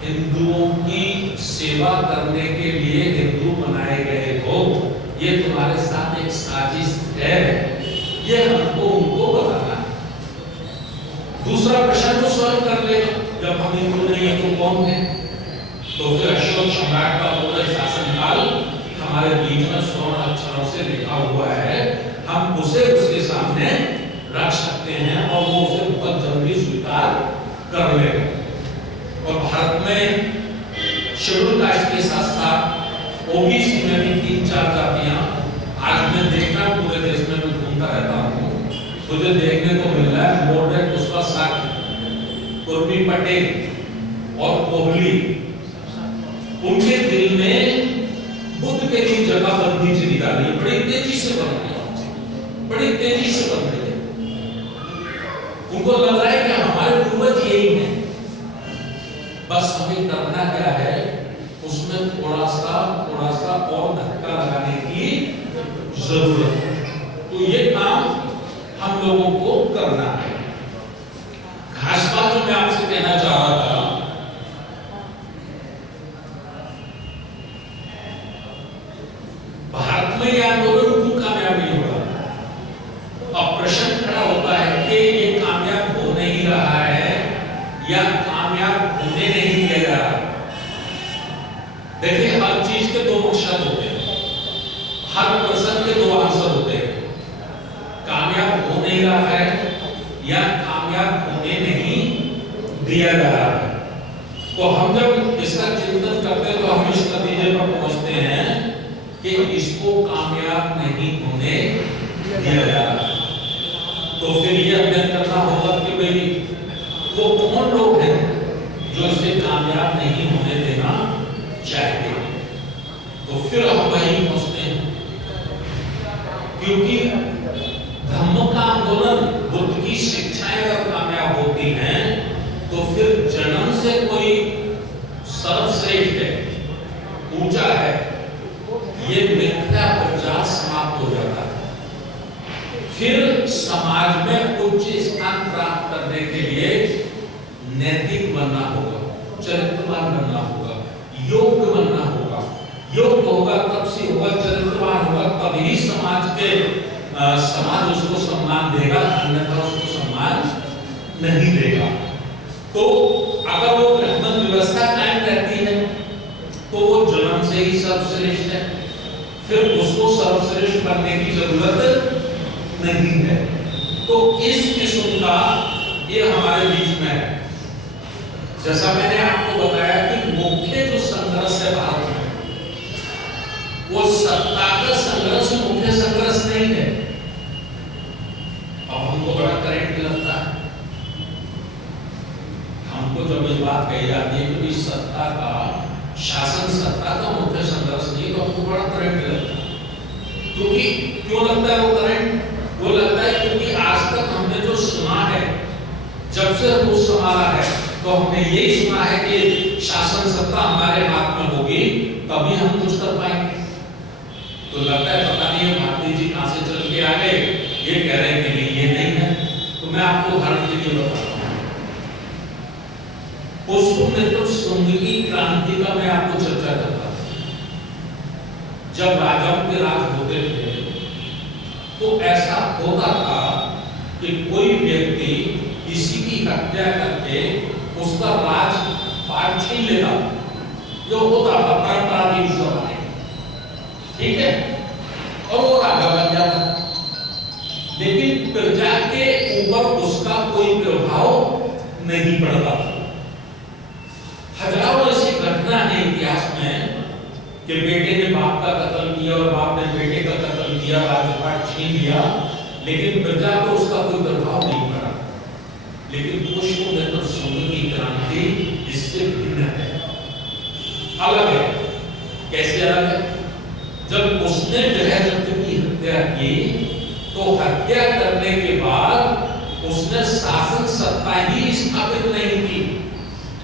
हिंदुओं की सेवा करने के लिए हिंदू बनाए गए हो। ये तुम्हारे साथ एक साजिश है, ये हमको उनको बताना है। दूसरा प्रश्न तो स्वयं कर लेगा, जब हम हिंदू नहीं है तो कौन है? तो फिर अशोक सम्राट का पूरा शासनकाल हमारे बीच में स्वर्ण अक्षरों से लिखा हुआ है, हम उसे उसके सामने रख सकते हैं और वो उसे बहुत जल्दी स्वीकार कर लेगा। और भारत में शेड्यूल कास्ट के साथ साथ ओबीसी में भी 3-4 जातियां, आज मैं देखता हूं पूरे देश में मैं घूमता रहता हूं, मुझे देखने को मिल रहा है मोर्डे पुष्पा साकी, कुर्मी पटेल और कोहली, उनके दिल में बुद्ध के लिए जगह बंदी चली जा रही है, बड़ी तेजी से बन रही है, बड़ी तेजी से बन रही है। उनको लग रहा है कि हमारे पूर्वज यही हैं, बस हमें करना क्या है, उसमें थोड़ा सा और धक्का लगाने की जरूरत है। तो ये काम हम लोगों को करना है। खास बात जो मैं आपसे कहना चाह रहा था, भारत में यह आंदोलन क्यों कामयाब नहीं हो रहा? अब प्रश्न खड़ा होता है कि ये कामयाब हो नहीं रहा है या कामयाब होने नहीं दिया जा रहा। देखिए, हर चीज के दो मकसद होते हैं, हर प्रश्न के दो आंसर होते हैं। कामयाब हो नहीं रहा है या कामयाब होने नहीं दिया जा रहा है। तो हम जब इसका चिंतन करते हैं तो हम इस नतीजे पर पहुंचते हैं कि इसको कामयाब नहीं होने दिया जा रहा। तो फिर ये अध्ययन करना होगा कि भाई वो कौन लोग हैं जो इसे कामयाब नहीं होने देना चाहते हैं। तो फिर हम वहीं पहुंचते हैं, क्योंकि धम्म का आंदोलन, बुद्ध की शिक्षाएं अगर कामयाब होती हैं तो फिर जन्म से कोई सर्वश्रेष्ठ है, ऊंचा है, ये मिथ्या प्रचार समाप्त हो जाता है। फिर समाज में उच्च स्थान प्राप्त करने के लिए नैतिक बनना होगा, चरित्रवान बनना होगा, योग्य बनना होगा। योग्य होगा तब से होगा, चरित्रवान होगा तभी समाज उसको सम्मान देगा, अन्यथा उसको सम्मान नहीं देगा। तो अगर वो ब्राह्मण व्यवस्था कायम रहती है तो वो जन्म से ही सर्वश्रेष्ठ है, फिर उसको सर्वश्रेष्ठ बनने की जरूरत नहीं है। तो इस किस्म का ये हमारे बीच में है। जैसा मैंने आपको बताया कि मुख्य जो संघर्ष है भारत में, वो सत्ता का संघर्ष मुख्य संघर्ष नहीं है। अब हमको बड़ा करंट लगता है, हमको जब ये बात कही जाती है कि सत्ता का, शासन सत्ता का मुख्य संघर्ष नहीं, तो हमको बड़ा करंट लगता है। क्योंकि क्यों लगता है वो करंट? वो लगता है क्योंकि आज तक हमने जो सुना है, जब से हम संभाला है, तो हमने यही सुना है कि शासन सत्ता हमारे हाथ में होगी तभी हम कुछ कर पाएंगे। तो लगता है पता नहीं है भारतीय वहां से चल के आ गए, ये कह रहे हैं कि नहीं ये नहीं है। तो मैं आपको उदाहरण के लिए बताता हूँ, पुष्पमित्र शुंग की क्रांति का मैं आपको चर्चा करता हूँ। जब राजाओं के राज होते थे तो ऐसा होता था कि कोई व्यक्ति किसी की हत्या करके उसका राज पाट छीन लेता, जो होता था परंपरा के अनुसार, ठीक है, और वो राजा बन जाता। लेकिन प्रजा के ऊपर उसका कोई प्रभाव नहीं पड़ता। हजारों ऐसी घटना है इतिहास में कि बेटे ने बाप का कत्ल किया और बाप ने बेटे का कत्ल किया, राजपाट छीन लिया, लेकिन प्रजा को उसका कोई प्रभाव नहीं पड़ा। लेकिन पुष्पमित्र शुंग की क्रांति इससे भिन्न है, अलग है। कैसे अलग है? जब उसने गृहदत्त की हत्या की तो हत्या करने के बाद उसने शासन सत्ता ही स्थापित नहीं की,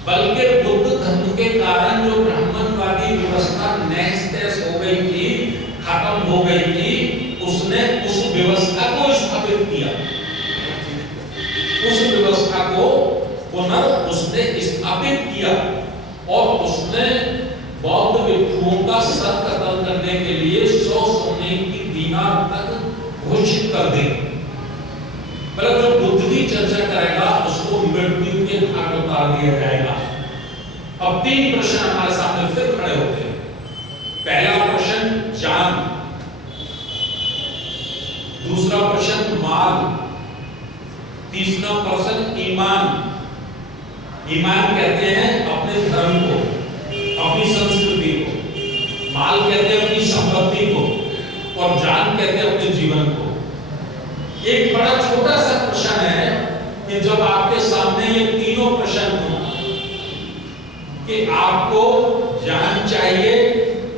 बल्कि बुद्ध धर्म के कारण जो ब्राह्मणवादी व्यवस्था नैस तैस हो गई थी, खत्म हो गई थी, उसने उस व्यवस्था को स्थापित किया। उस व्यवस्था को पुनः उसने स्थापित किया और उसने बौद्ध भिक्षुओं का सर कत्ल करने के लिए 100 सोने की दीनार तक घोषित कर दी। मतलब जो बुद्ध की चर्चा करेगा उसको मृत्यु के घाट उतार दिया जाएगा। अब 3 प्रश्न हमारे सामने फिर खड़े होते हैं। पहला प्रश्न जान, दूसरा प्रश्न माल, तीसरा प्रश्न ईमान। ईमान कहते हैं अपने धर्म को, अपनी संस्कृति को, माल कहते हैं अपनी संपत्ति को, और जान कहते हैं अपने जीवन को। एक बड़ा छोटा सा प्रश्न है कि जब आपके सामने ये तीनों प्रश्न हो कि आपको जान चाहिए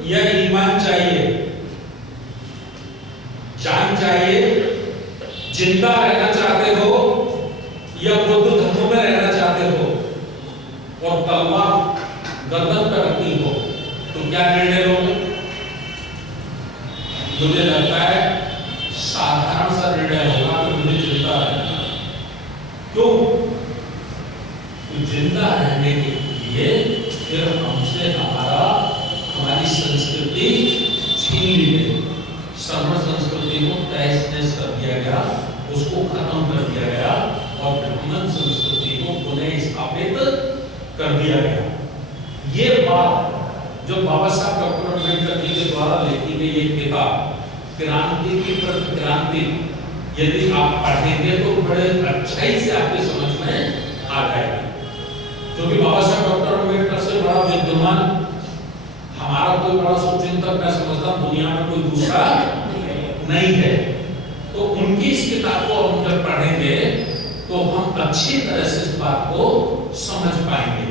या ईमान चाहिए, जान चाहिए, जिंदा रहना चाहते हो या बुद्ध धर्म में रहना चाहते हो, और तलवार गर्दन पर रखनी हो, तो क्या निर्णय लोगे? मुझे लगता है साधारण सा निर्णय होगा तो मुझे जिंदा रहना। क्यों? तो जिंदा रहने के लिए फिर हमसे हमारी संस्कृति छीन ली गई, सर्व संस्कृति को तहस-नहस कर दिया गया, उसको खत्म कर दिया गया और ब्राह्मण संस्कृति को पुनः स्थापित कर दिया गया। ये बात जो बाबा साहब डॉक्टर अम्बेडकर जी के द्वारा लिखी गई एक किताब क्रांति की प्रतिक्रांति, यदि आप पढ़ेंगे तो बड़े अच्छाई से आपके समझ में आ जाएगा। क्योंकि बाबा साहब डॉक्टर अम्बेडकर से बड़ा विद्वान हमारा कोई बड़ा सोचचिंतक मैं समझता हूं दुनिया में कोई दूसरा नहीं है। तो उनकी इस किताब को हम जब पढ़ेंगे तो हम अच्छी तरह से इस बात को समझ पाएंगे।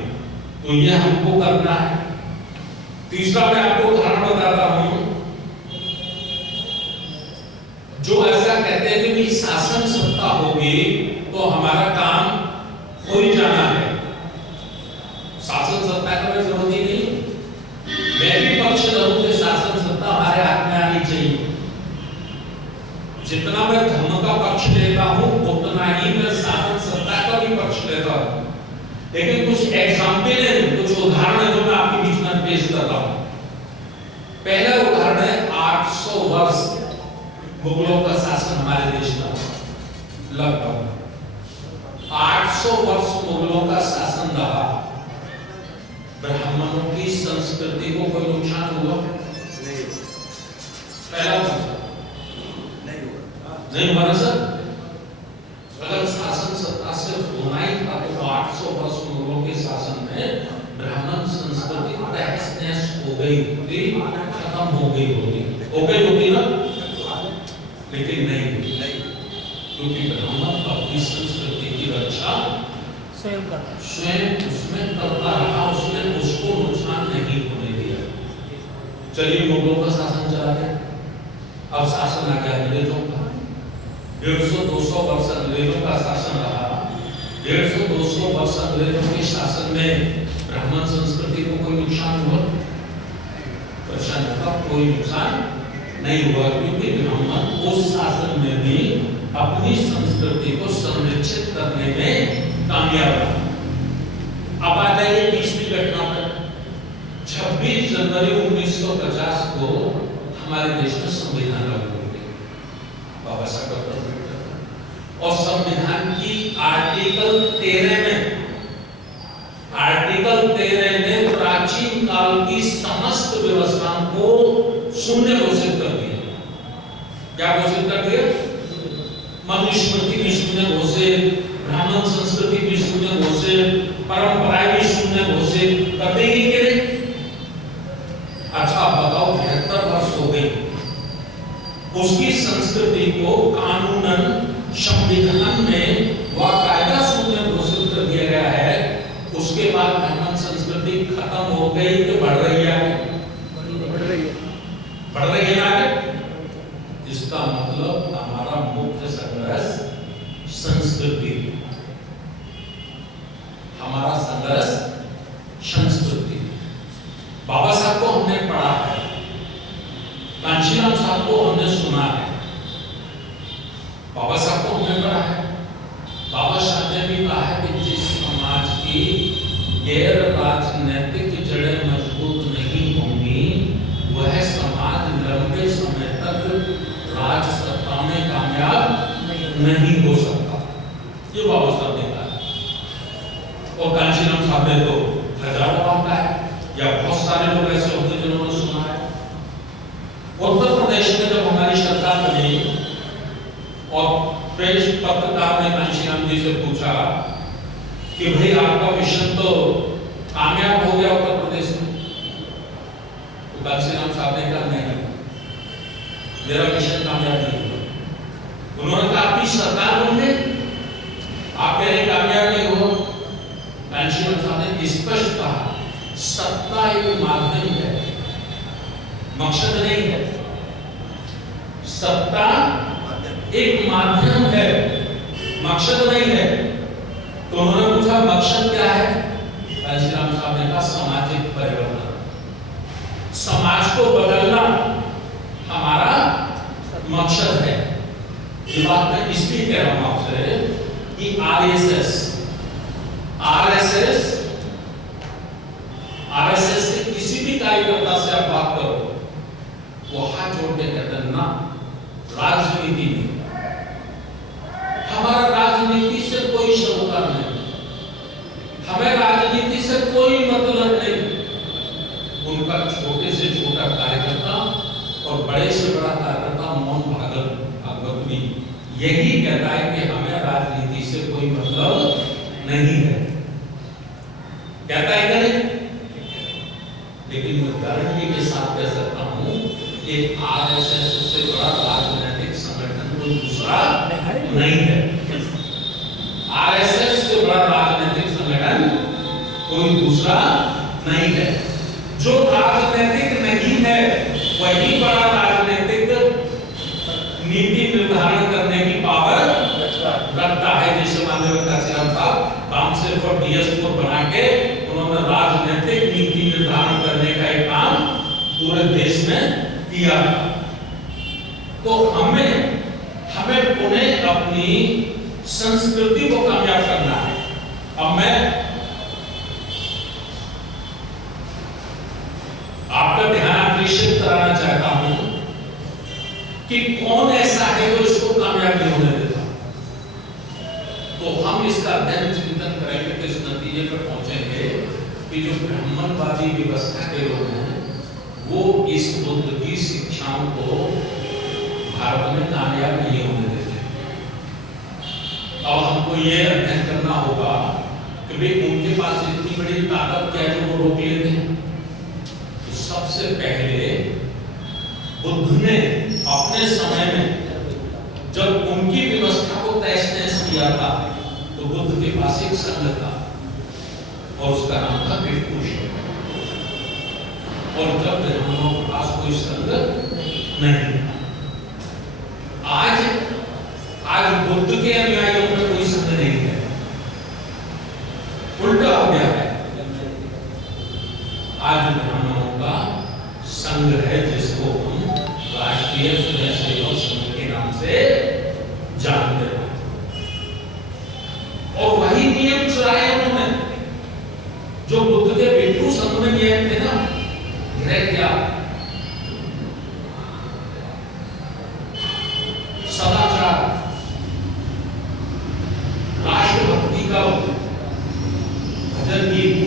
तो ये हमको करना है। तीसरा मैं आपको उदाहरण बताता हूं, जो ऐसा कहते हैं कि शासन सत्ता होगी तो हमारा काम हो ही जाना है, शासन सत्ता का कोई जरूरत ही नहीं। मैं भी पक्ष रहूं कि शासन सत्ता हमारे हाथ में आनी चाहिए। जितना मैं धर्म का पक्ष लेता हूं उतना ही मैं शासन सत्ता का भी पक्ष लेता हूं। लेकिन कुछ एग्जाम्पल है, कुछ उदाहरण जो मैं आपके बीच में पेश कर रहा हूं। पहला उदाहरण है 800 वर्ष मुगलों का शासन हमारे देश में, लगभग 800 वर्ष मुगलों का शासन रहा। ब्राह्मणों की संस्कृति को कोई नुकसान हुआ? नहीं। पहला नहीं हुआ सर। अगर शासन सत्ता से होना ही था तो 800 वर्ष मुगलों के शासन में ब्राह्मण संस्कृति तहस-नहस हो गई होती, खत्म हो गई होती ना, लेकिन नहीं हुई, क्योंकि ब्राह्मण अपनी संस्कृति की रक्षा स्वयं उसमें करता रहा, उसने उसको नुकसान नहीं होने दिया। चलिए मुगलों का शासन चला गया, अब शासन आ गया अंग्रेजों का। 150-200 वर्ष अंग्रेजों का शासन रहा। 150-200 वर्ष अंग्रेजों के शासन में ब्राह्मण संस्कृति को कोई नुकसान हुआ? प्रश्न का कोई नुकसान नहीं हुआ, क्योंकि ब्राह्मण उस शासन में भी अपनी संस्कृति को संरक्षित करने में कामयाब रहा। अब आ जाइए 20वीं घटना पर। 26 जनवरी 1950 को हमारे देश में संविधान लागू हो गया, बाबा साहब का प्रकट, और संविधान की आर्टिकल 13 ने प्राचीन काल की समस्त व्यवस्थाओं को शून्य घोषित कर दिया। क्या घोषित कर दिया? मनुस्मृति भी शून्य घोषित, ब्राह्मण संस्कृति भी शून्य घोषित, परंपराएं भी शून्य घोषित कर देगी कि नहीं? अच्छा बताओ, 72 वर्ष हो गए, उसकी संस्कृति को कानूनन संविधान में बाकायदा शून्य घोषित कर दिया गया है। उसके बाद ब्राह्मण संस्कृति खत्म हो गई तो बढ़ रही है, बढ़ रही है ना? इसका मतलब हमारा मुख्य संघर्ष संस्कृति, हमारा संघर्ष संस्कृति। बाबा साहब को हमने पढ़ा है, कांशीराम साहब को हमने सुना है, बाबा साहब को हमने पढ़ा है। बाबा साहब ने भी कहा है कि जिस समाज की गैर राजनीतिक जड़ें मजबूत नहीं होंगी, वह समाज लंबे समय तक राज सत्ता में कामयाब नहीं हो सकता। ये बाबा साहब ने कहा, और कांशीराम साहब ने तो हजारों बार कहा है, या बहुत सारे लोग ऐसे होते जिन्होंने सुना है। उत्तर प्रदेश में जब हमारी सरकार बनी और प्रेस पत्रकार ने कांशीराम जी से पूछा कि भाई आपका मिशन तो कामयाब हो गया उत्तर प्रदेश में, तो कांशीराम साहब ने कहा नहीं, मेरा मिशन कामयाब नहीं हुआ। उन्होंने कहा आपकी सरकार बन गई, आप कह रहे कामयाब नहीं हुआ। कांशीराम साहब ने स्पष्ट कहा, सत्ता एक माध्यम है, मकसद नहीं है। सत्ता एक माध्यम है, मकसद नहीं है। तो उन्होंने पूछा मकसद क्या है? कांशीराम साहब ने कहा सामाजिक परिवर्तन, समाज को बदलना हमारा मकसद है। ये बात मैं इसलिए कह रहा हूं आपसे कि आरएसएस के किसी भी कार्यकर्ता से आप बात करो, वो हाथ जोड़ के कहते हैं ना, राजनीति नहीं, हमारा राजनीति से कोई सरोकार नहीं, हमें राजनीति से कोई मतलब नहीं। उनका छोटे से छोटा कार्यकर्ता और बड़े से बड़ा कार्यकर्ता मोहन भागवत भी यही कहता है कि हमें राजनीति से कोई मतलब नहीं है, कहता है क्या नहीं? लेकिन मैं गारंटी के साथ कह सकता हूं कि आरएसएस से बड़ा राजनीतिक संगठन कोई दूसरा नहीं है। आरएसएस से बड़ा राजनीतिक संगठन कोई दूसरा नहीं है। जो राजनीतिक नहीं है वही बड़ा राजनीतिक नीति निर्धारण करने की पावर रखता है। जैसे माननीय कांशीराम साहब काम सिर्फ और डीएस को बना के उन्होंने राजनीतिक नीति निर्धारण करने का एक काम पूरे देश में किया। तो हमें पुनः अपनी संस्कृति को कामयाब करना है। अब मैं आपका ध्यान आकर्षित कराना चाहता हूं कि कौन ऐसा है जो इसको कामयाब नहीं होने देता। तो हम इसका अध्ययन चिंतन करेंगे तो इस नतीजे पर पहुंचेंगे कि जो ब्राह्मणवादी व्यवस्था के लोग हैं वो इस बुद्ध की शिक्षाओं को भारत में कामयाब नहीं होने देते। अब हमको ये अध्ययन करना होगा कि भाई उनके पास इतनी बड़ी ताकत क्या है जो वो रोक लेते हैं। तो सबसे पहले बुद्ध ने अपने समय में जब उनकी व्यवस्था को तहस-नहस किया था तो बुद्ध के पास एक संघ था और उसका नाम था भिक्षु। और जब ब्राह्मणों के पास कोई संघ नहीं, आज बुद्ध के अनुयायियों में कोई संघ नहीं है, उल्टा हो गया है। आज ब्राह्मणों का संघ है जिसको हम राष्ट्र राष्ट्रीय स्वयंसेवक संघ के नाम से जानते हैं। और वही नियम चलाए उन्होंने जो बुद्ध के भिक्षु संघ में नियम थे ना, ग्रह क्या सदाचार, राष्ट्रभक्ति का भजन गीत,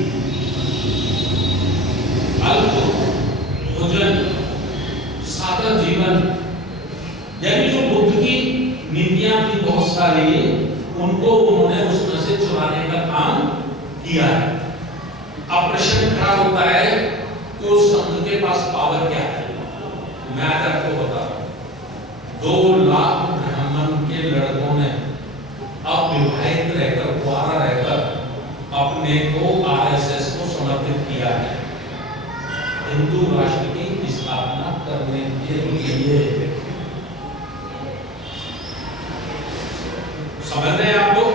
अल्प भोजन, सादा जीवन, यानी जो बुद्ध की नीतियां थी बहुत सारी, उनको उन्होंने उसमें से चुराने का काम किया है। अब प्रश्न खड़ा होता है कि उस संघ के पास पावर क्या है? मैं आज आपको बता रहा हूं, 2 लाख ब्राह्मण के लड़कों ने अविवाहित रहकर, कुआरा रहकर अपने को आरएसएस को समर्पित किया है हिंदू राष्ट्र की स्थापना करने के लिए। समझ रहे हैं आप लोग?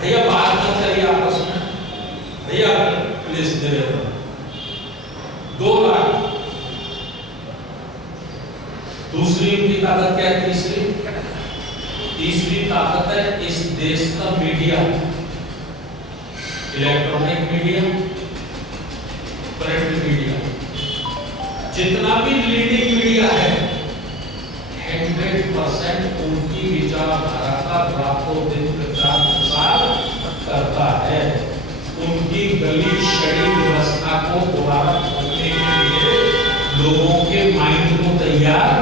भैया बात मत करिए आपस में, भैया प्लीज दे रहे 2 लाख। दूसरी उनकी ताकत क्या है? तीसरी ताकत है इस देश का media, electronic media, print media, जितना भी लीडिंग मीडिया है 100% उनकी विचारधारा का रातों दिन प्रचार प्रसार करता है। उनकी गली शड़ी व्यवस्था को दोबारा खोलने के लिए लोगों के माइंड को तैयार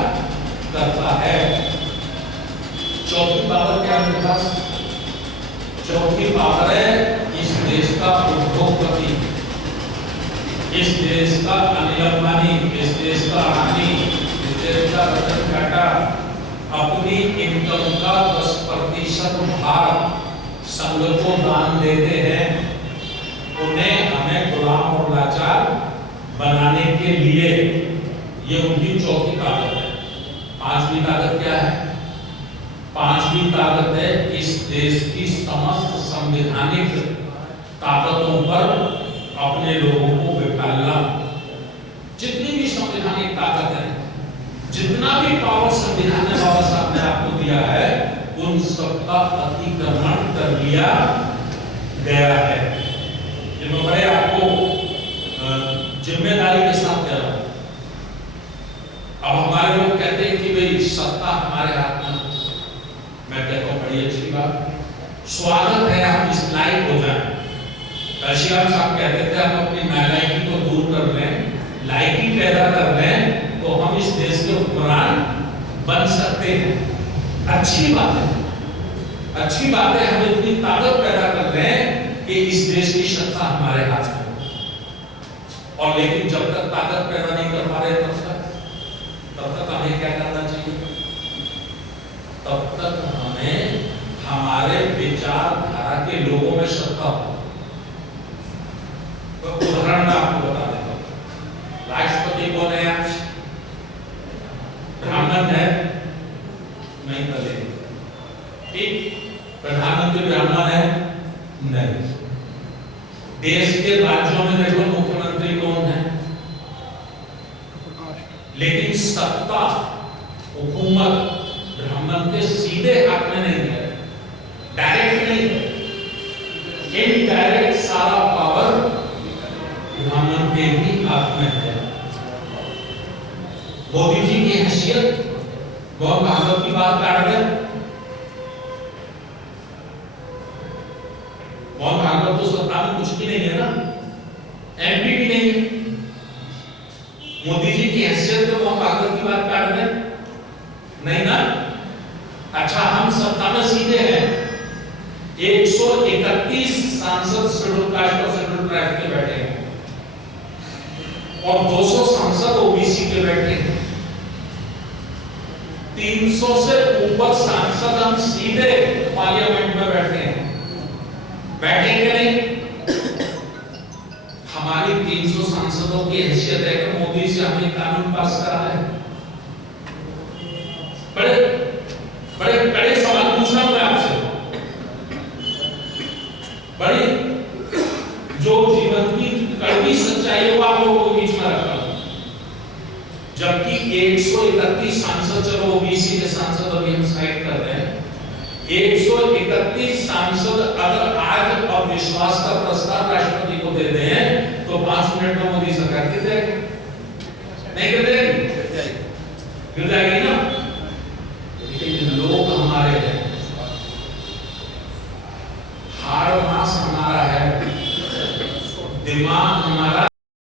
करता है। चौथी पावर क्या है? पास चौथी पावर है इस देश का उद्योगपति, इस देश का अनिल अंबानी, इस देश का अडानी, इस देश का रतन टाटा अपनी इनकम का 10% भाग संघ को दान देते हैं, उन्हें हमें गुलाम और लाचार बनाने के लिए। ये उनकी चौथी ताकत है। पांचवी ताकत क्या है? पांचवी ताकत है इस देश की समस्त संवैधानिक ताकतों पर अपने लोगों को बिठाना। जितनी भी संवैधानिक ताकत है, जितना भी पावर संविधान ने बाबा साहब ने आपको दिया है, उन सबका अतिक्रमण कर लिया गया है। मैं बड़े आपको जिम्मेदारी के साथ कह रहा हूं। अब हमारे लोग कहते हैं कि भाई सत्ता हमारे हाथ में, मैं कहता हूं बड़ी अच्छी बात, स्वागत है, हम इस लायक हो जाएं। रशियान साहब कहते थे हम अपनी नालायकी को दूर कर लें, लायकी पैदा कर लें, तो हम इस देश के हुक्मरान बन सकते हैं। अच्छी बात है, अच्छी बात है, हम इतनी ताकत पैदा कर लें कि इस देश की सत्ता हमारे हाथ में। और लेकिन जब तक ताकत पैदा नहीं कर पा रहे तब तक हमें क्या करना चाहिए? तब तक हमें हमारे विचारधारा के लोगों में सत्ता हो। तो उदाहरण मैं आपको बता देता हूं। राष्ट्रपति कौन है? आज ब्राह्मण है, नहीं बने। ठीक, प्रधानमंत्री ब्राह्मण है, नहीं। देश के राज्यों में देखो मुख्यमंत्री कौन है, लेकिन सत्ता हुकूमत ब्राह्मण के सीधे हाथ में नहीं है, डायरेक्ट नहीं है, इनडायरेक्ट सारा पावर ब्राह्मण के भी हाथ में है। मोदी जी की हैसियत बहुत भागवत की बात काट दे, बहुत भागवत तो सत्ता में कुछ भी नहीं है ना, एमपी भी नहीं है। मोदी जी की हैसियत तो बहुत भागवत की बात काट दे, नहीं ना। अच्छा, हम सत्ता में सीधे हैं, 131 सांसद शेड्यूल कास्ट और शेड्यूल ट्राइब के बैठे हैं और 200 सांसद ओबीसी के बैठे हैं। 300 से ऊपर सांसद हम सीधे पार्लियामेंट में बैठे हैं, बैठेंगे नहीं। हमारी 300 सांसदों की हैसियत है कि मोदी से हमने कानून पास करा है। बड़े बड़े कड़े सवाल पूछ रहा हूं मैं आपसे, बड़ी जो जीवन की कड़वी सच्चाई है वो आप लोगों के बीच में रखा हूं। जबकि 131 सांसद, चलो ओबीसी के सांसद अभी हम साइड कर रहे हैं, 131 सांसद अगर आज अविश्वास का प्रस्ताव राष्ट्रपति को दे दें तो 5 मिनट में मोदी सरकार गिर जाएगी, नहीं गिर जाएगी? गिर जाएगी ना।